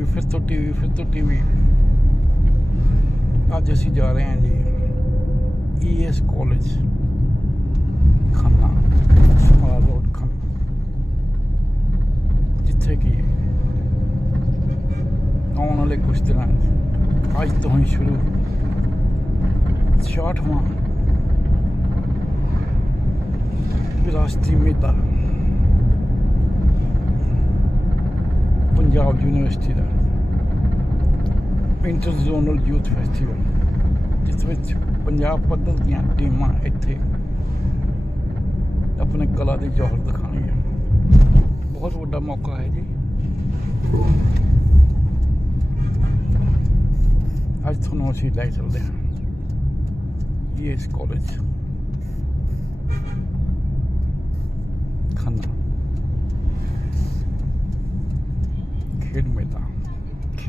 TV ਫਿਰ ਤੋਂ TV ਫਿਰ ਤੋਂ ਟੀਵੀ ਅੱਜ ਅਸੀਂ ਜਾ ਰਹੇ ਹਾਂ ਜੀ E S college Khanna Samara road Khanna ਜਿੱਥੇ ਕਿ ਆਉਣ ਵਾਲੇ ਕੁਝ ਦਿਨਾਂ 'ਚ ਅੱਜ ਤੋਂ ਹੀ ਸ਼ੁਰੂ 66ਵਾਂ ਵਿਰਾਸਤੀ ਮੇਲਾ ਪੰਜਾਬ ਯੂਨੀਵਰਸਿਟੀ ਦਾ ਇੰਟਰ ਜ਼ੋਨਲ ਯੂਥ ਫੈਸਟੀਵਲ ਜਿਸ ਵਿੱਚ ਪੰਜਾਬ ਪੱਧਰ ਦੀਆਂ ਟੀਮਾਂ ਇੱਥੇ ਆਪਣੇ ਕਲਾ ਦੇ ਜੌਹਰ ਦਿਖਾਉਣਗੀਆਂ ਬਹੁਤ ਵੱਡਾ ਮੌਕਾ ਹੈ ਜੀ ਅੱਜ ਤੁਹਾਨੂੰ ਅਸੀਂ ਲੈ ਚੱਲਦੇ ਹਾਂ ਇਸ ਕਾਲਜ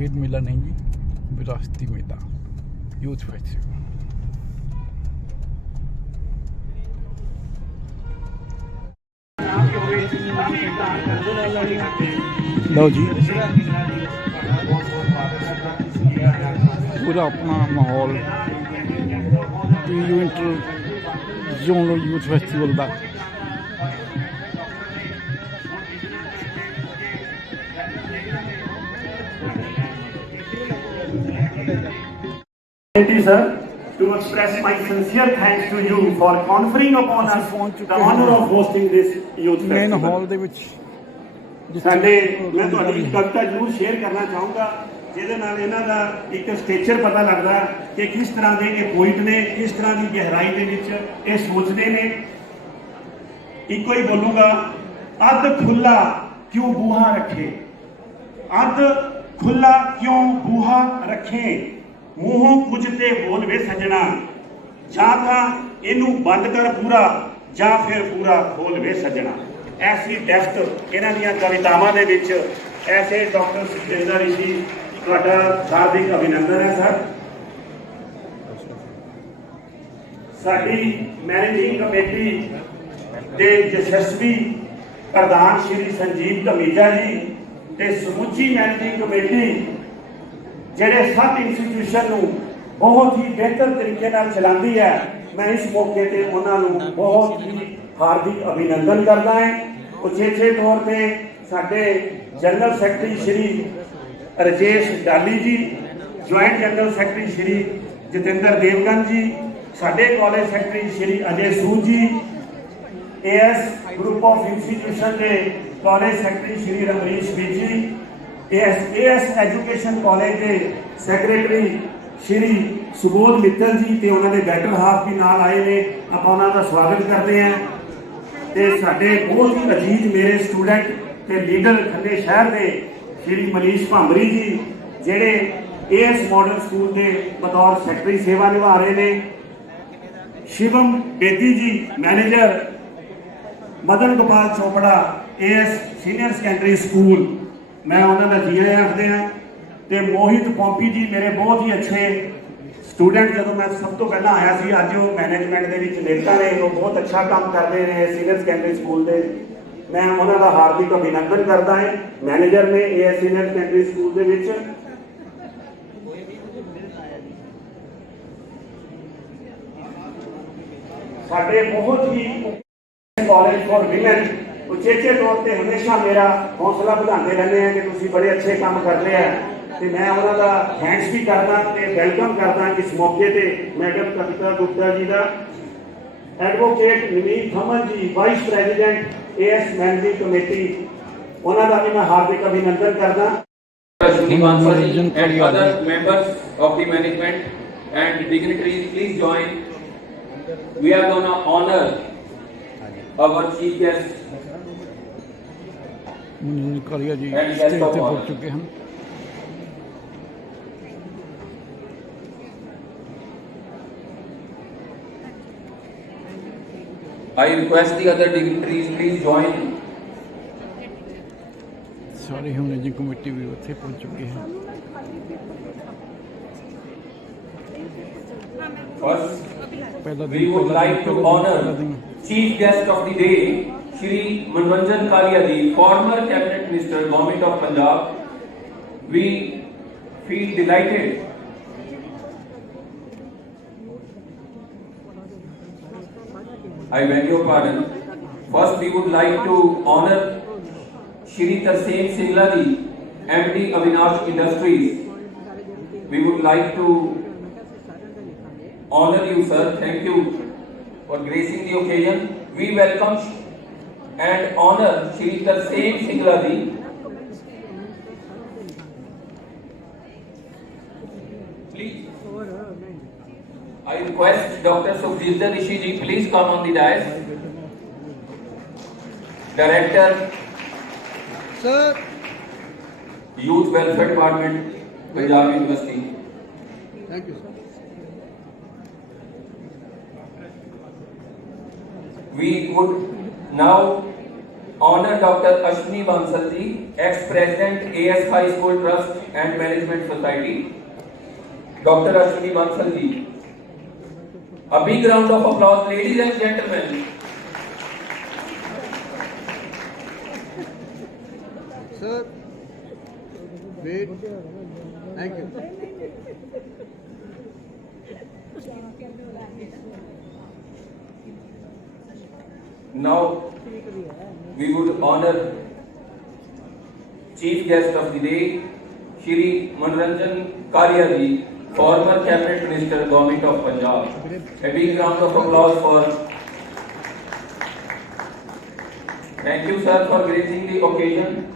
खेड मेला नहीं जी विरासती मेला यूथ फेस्टिवल लो जी पूरा अपना माहौल इंटर जोनल यूथ फेस्टिवल का opportunity, sir, to express my sincere thanks to you for conferring upon us ਪਹੁੰਚ the ਚੁੱਕੇ honor ਹਾਂ। of hosting this youth main festival. ਹਾਲ ਦੇ ਵਿੱਚ ਜਿੱਥੇ ਸਾਡੇ ਮੈਂ ਪ੍ਰੋਗਰਾਮ ਤੁਹਾਡੀ ਚੱਲ ਰਿਹਾ। ਕਵਿਤਾ ਜ਼ਰੂਰ ਸ਼ੇਅਰ ਕਰਨਾ ਚਾਹੂੰਗਾ ਜਿਹਦੇ ਨਾਲ ਇਹਨਾਂ ਦਾ ਇੱਕ ਸਟੇਚਰ ਪਤਾ ਲੱਗਦਾ ਕਿ ਕਿਸ ਤਰ੍ਹਾਂ ਦੇ ਇਹ ਪੋਇਟ ਨੇ ਕਿਸ ਤਰ੍ਹਾਂ ਦੀ ਗਹਿਰਾਈ ਦੇ ਵਿੱਚ ਇਹ ਸੋਚਦੇ ਨੇ ਇੱਕੋ ਹੀ ਬੋਲੂੰਗਾ ਅੱਧ ਖੁੱਲਾ ਕਿਉਂ ਬੂਹਾ ਰੱਖੇ ਅੱਧ ਖੁੱਲਾ ਕਿਉਂ ਬੂਹਾ ਰੱਖੇ? ਮੂੰਹੋਂ ਕੁਝ ਤੇ ਬੋਲ ਵੇ ਸਜਣਾ। ਜਾਂ ਤਾਂ ਇਹਨੂੰ ਬੰਦ ਕਰ ਪੂਰਾ, ਜਾਂ ਫਿਰ ਪੂਰਾ ਖੋਲ ਵੇ ਸਜਣਾ। ਐਸੀ ਡੈਫਟ ਇਹਨਾਂ ਦੀਆਂ ਕਵਿਤਾਵਾਂ ਦੇ ਵਿੱਚ ਐਸੇ ਡਾਕਟਰ ਸੁਖਿੰਦਰ ਰਿਸ਼ੀ, ਤੁਹਾਡਾ ਹਾਰਦਿਕ ਅਭਿਨੰਦਨ ਹੈ, ਸਰ। ਸਾਡੀ ਮੈਨੇਜਿੰਗ ਕਮੇਟੀ ਦੇ ਯਸ਼ਸਵੀ ਪ੍ਰਧਾਨ ਸ਼੍ਰੀ ਸੰਜੀਵ ਧਮੀਜਾ ਜੀ ਤੇ ਸਮੁੱਚੀ ਮੈਨੇਜਿੰਗ ਕਮੇਟੀ ਜਿਹੜੇ ਸੱਤ ਇੰਸਟੀਟਿਊਸ਼ਨ ਨੂੰ ਬਹੁਤ ਹੀ ਬਿਹਤਰ ਤਰੀਕੇ ਨਾਲ ਚਲਾਉਂਦੀ ਹੈ, ਮੈਂ ਇਸ ਮੌਕੇ ਤੇ ਉਹਨਾਂ ਨੂੰ ਬਹੁਤ ਹੀ ਹਾਰਦਿਕ ਅਭਿਨੰਦਨ ਕਰਦਾ ਹਾਂ। ਉਚੇਚੇ ਤੌਰ ਤੇ ਸਾਡੇ general secretary Shri Rajesh Dali ji joint general secretary Shri Jatinder Devgan ji, ਸਾਡੇ college secretary Shri Ajay Sood ji AS group of institution ਦੇ college secretary Shri Ramrish Viji AS AS education college ਦੇ secretary Shri Subodh Mittal ji ਤੇ ਉਹਨਾਂ ਦੇ better half ਵੀ ਨਾਲ ਆਏ ਨੇ। ਆਪਾਂ ਉਹਨਾਂ ਦਾ ਸਵਾਗਤ ਕਰਦੇ ਹਾਂ। ਤੇ ਸਾਡੇ ਬਹੁਤ ਹੀ ਅਜੀਜ਼ ਮੇਰੇ ਸਟੂਡੈਂਟ ਤੇ ਲੀਡਰ ਖੰਨੇ ਸ਼ਹਿਰ ਦੇ ਸ਼੍ਰੀ ਮਨੀਸ਼ ਭਾਂਬਰੀ ਜੀ, ਜਿਹੜੇ ਏਐਸ ਮਾਡਲ ਸਕੂਲ ਦੇ ਬਤੌਰ ਸੈਕਟਰੀ ਸੇਵਾ ਨਿਭਾ ਰਹੇ ਨੇ। Shivam Bedi ji manager Madan Gopal Chopra AS senior secondary school ਮੈਂ ਉਹਨਾਂ ਦਾ ਜੀ ਰੱਖਦੇ ਆਖਦੇ ਹਾਂ ਤੇ ਮੋਹਿਤ ਪੌਂਪੀ ਜੀ ਮੇਰੇ ਬਹੁਤ ਹੀ ਅੱਛੇ ਸਟੂਡੈਂਟ ਜਦੋਂ ਮੈਂ ਸਭ ਤੋਂ ਪਹਿਲਾਂ ਆਇਆ ਸੀ, ਅੱਜ ਉਹ ਮੈਨੇਜਮੈਂਟ ਦੇ ਵਿੱਚ ਨੇਤਾ ਨੇ, ਉਹ ਬਹੁਤ ਅੱਛਾ ਕੰਮ ਕਰਦੇ ਨੇ ਸੀਨੀਅਰ ਸੈਕੰਡਰੀ ਸਕੂਲ ਦੇ। ਮੈਂ ਉਹਨਾਂ ਦਾ ਹਾਰਦਿਕ ਅਭਿਨੰਦਨ ਕਰਦਾ ਹਾਂ। ਮੈਨੇਜਰ ਨੇ ਏਐਸ ਸੀਨੀਅਰ ਸੈਕੰਡਰੀ ਸਕੂਲ ਦੇ ਵਿੱਚ ਸਾਡੇ ਬਹੁਤ ਹੀ ਕਾਲਜ ਫॉर ਵਿਮਨ ਉਚੇਚੇ ਤੌਰ ਤੇ ਹਮੇਸ਼ਾ ਮੇਰਾ ਹੌਸਲਾ ਵਧਾਉਂਦੇ ਰਹਿੰਦੇ ਆ ਕਿ ਤੁਸੀਂ ਬੜੇ ਅੱਛੇ ਕੰਮ ਕਰ ਰਹੇ ਆ ਤੇ ਮੈਂ ਉਹਨਾਂ ਦਾ ਥੈਂਕਸ ਵੀ ਕਰਦਾ ਤੇ ਵੈਲਕਮ ਕਰਦਾ ਇਸ ਮੌਕੇ ਤੇ ਮੈਡਮ ਕਵਿਤਾ ਗੁਪਤਾ ਜੀ ਦਾ advocate Naveen Thaman ji vice president AS managing committee ਉਹਨਾਂ ਦਾ ਵੀ ਮੈਂ ਹਾਰਦਿਕ ਅਭਿਨੰਦਨ ਕਰਦਾ Srinivasan ji and other members of the management and dignitaries, please join. We are going to honor our chief guest, Nikalia ji stage पे पहुँच चुके हैं I request the other dignitaries please join. सारे हमने जी कमेटी भी उत्थे पहुँच चुके हैं First, we would like to honor chief guest of the day, Shri Manranjan Kalia former cabinet minister, government of Punjab. we feel delighted I beg your pardon. First, we would like to honor Shri Tarsen Singladi, MD Avinash Industries. We would like to honor you, sir. Thank you for gracing the occasion. We welcome and honor Shri Tarsen Singladi. Please. I request Dr. Sukhjinder Rishi ji, please come on the dais. Director, Sir, Youth Welfare Department, Punjab University. thank you, sir. We would now honor Dr. Ashwini Bansal ji, ex-president AS High School Trust and Management Society. Dr. Ashwini Bansal ji. A big round of applause, ladies and gentlemen. Sir, wait. Thank you. Now, we would honor chief guest of the day, Shri Manranjan Karia ji, former cabinet minister, government of Punjab. A big round of applause for. Thank you, sir, for gracing the occasion.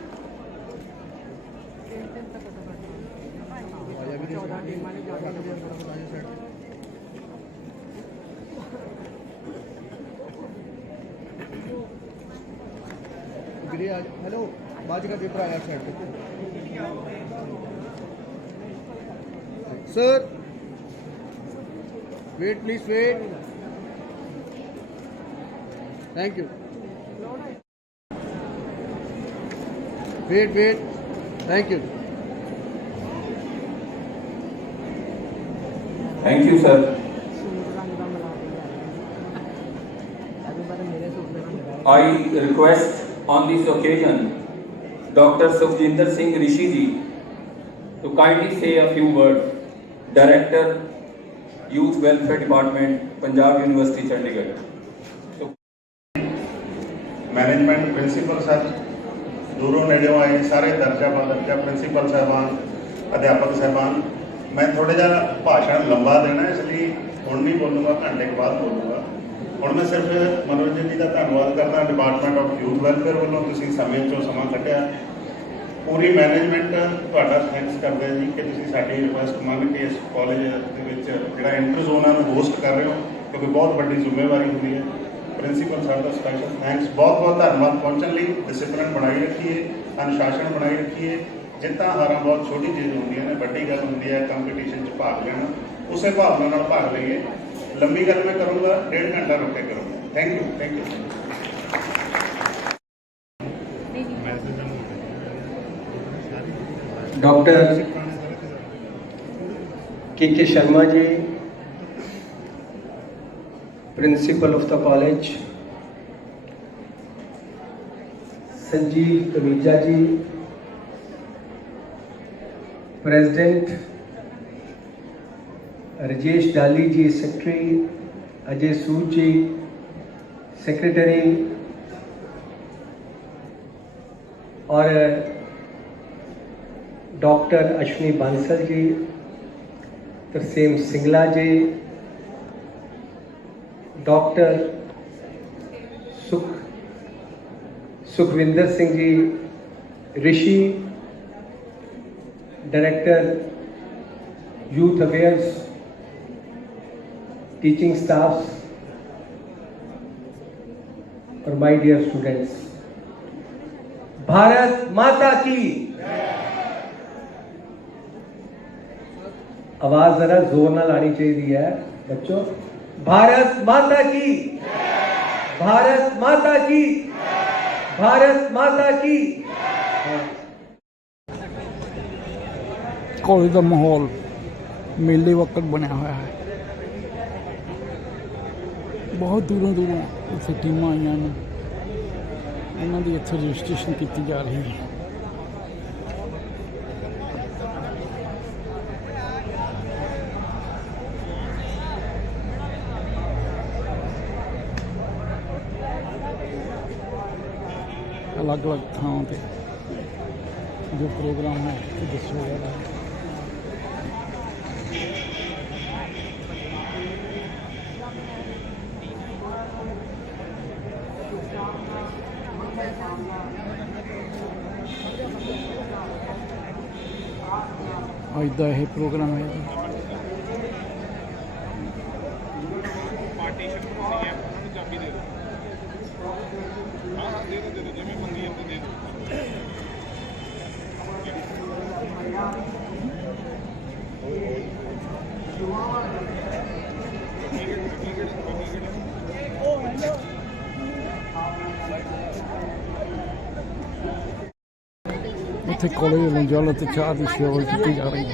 बाजी का paper आया side पे sir wait please wait thank you wait wait thank you Thank you, sir. I request on this occasion Dr. Sukhjinder Singh Rishi ji to kindly say a few words. Director, Youth Welfare Department, Punjab University, Chandigarh. So, management principal sir ਦੂਰੋਂ ਨੇੜਿਓਂ ਆਏ ਸਾਰੇ ਦਰਜਾ ਬਦਰਜਾ principal ਸਾਹਿਬਾਨ ਅਧਿਆਪਕ ਸਾਹਿਬਾਨ ਮੈਂ ਥੋੜਾ ਜਿਹਾ ਭਾਸ਼ਣ ਲੰਬਾ ਦੇਣਾ ਇਸ ਲਈ ਹੁਣ ਨਹੀਂ ਬੋਲੂੰਗਾ ਘੰਟੇ ਕੁ ਬਾਅਦ ਬੋਲੂੰਗਾ ਹੁਣ ਮੈਂ ਸਿਰਫ ਮਨੋਰੰਜਨ ਜੀ ਦਾ ਧੰਨਵਾਦ ਕਰਦਾ ਡਿਪਾਰਟਮੈਂਟ ਆਫ ਯੂਥ ਵੈਲਫੇਅਰ ਵੱਲੋਂ ਤੁਸੀਂ ਸਮੇਂ ਚੋਂ ਸਮਾਂ ਕੱਢਿਆ। ਪੂਰੀ ਮੈਨੇਜਮੈਂਟ ਤੁਹਾਡਾ ਥੈਂਕਸ ਕਰਦਾ ਜੀ ਕਿ ਤੁਸੀਂ ਸਾਡੀ ਰਿਕੁਐਸਟ ਮੰਨ ਕੇ ਇਸ ਕਾਲਜ ਦੇ ਵਿੱਚ ਜਿਹੜਾ ਇੰਟਰ ਜ਼ੋਨਾਂ ਨੂੰ ਹੋਸਟ ਕਰ ਰਹੇ ਹੋ, ਕਿਉਂਕਿ ਬਹੁਤ ਵੱਡੀ ਜ਼ਿੰਮੇਵਾਰੀ ਹੁੰਦੀ ਹੈ। ਪ੍ਰਿੰਸੀਪਲ ਸਾਹਿਬ ਦਾ ਸਪੈਸ਼ਲ ਥੈਂਕਸ ਬਹੁਤ ਬਹੁਤ ਧੰਨਵਾਦ ਪਹੁੰਚਣ ਲਈ ਡਿਸਪਲਿਨ ਬਣਾਈ ਰੱਖੀਏ, ਅਨੁਸ਼ਾਸਨ ਬਣਾਈ ਰੱਖੀਏ। ਜਿੱਤਾਂ ਹਾਰਾਂ ਬਹੁਤ ਛੋਟੀ ਚੀਜ਼ ਹੁੰਦੀਆਂ ਨੇ, ਵੱਡੀ ਗੱਲ ਹੁੰਦੀ ਹੈ ਕੰਪੀਟੀਸ਼ਨ 'ਚ ਭਾਗ ਲੈਣਾ, ਉਸੇ ਭਾਵਨਾ ਨਾਲ ਭਾਗ ਲਈਏ। लंबी गल मैं करूँगा, डेढ़ घंटा रुक करूँगा। Thank you thank you doctor K K Sharma ji, principal of the college, Sanjeev Kamija ji, president Rajesh Dali ji secretary Ajay Sood ji secretary और doctor Ashwini Bansal ji Tarsem Singla ji doctor Sukh Sukhvinder Singh ji Rishi director youth affairs teaching staffs, और my dear students Bharat माता की। आवाज़ जरा ज़ोर ना लानी चाहिए दी है बच्चों। भारत माता की। भारत माता की। भारत माता की। कोई का माहौल मेले वक्त बना हुआ है। ਬਹੁਤ ਦੂਰੋਂ ਦੂਰੋਂ ਇੱਥੇ ਟੀਮਾਂ ਆਈਆਂ ਨੇ। ਉਹਨਾਂ ਦੀ ਇੱਥੇ ਰਜਿਸਟ੍ਰੇਸ਼ਨ ਕੀਤੀ ਜਾ ਰਹੀ ਹੈ। ਅਲੱਗ-ਅਲੱਗ ਥਾਂ ਤੇ ਜੋ ਪ੍ਰੋਗਰਾਮ ਹੈ, ਉਹ ਦੱਸਿਆ ਜਾ ਰਿਹਾ ਹੈ। ਅੱਜ ਦਾ ਇਹ ਪ੍ਰੋਗਰਾਮ ਹੈ। ਜੀ ਇੱਥੇ ਕਾਲਜ ਵੱਲੋਂ tek kolayı olunca anlatacağız işte o iki yarın.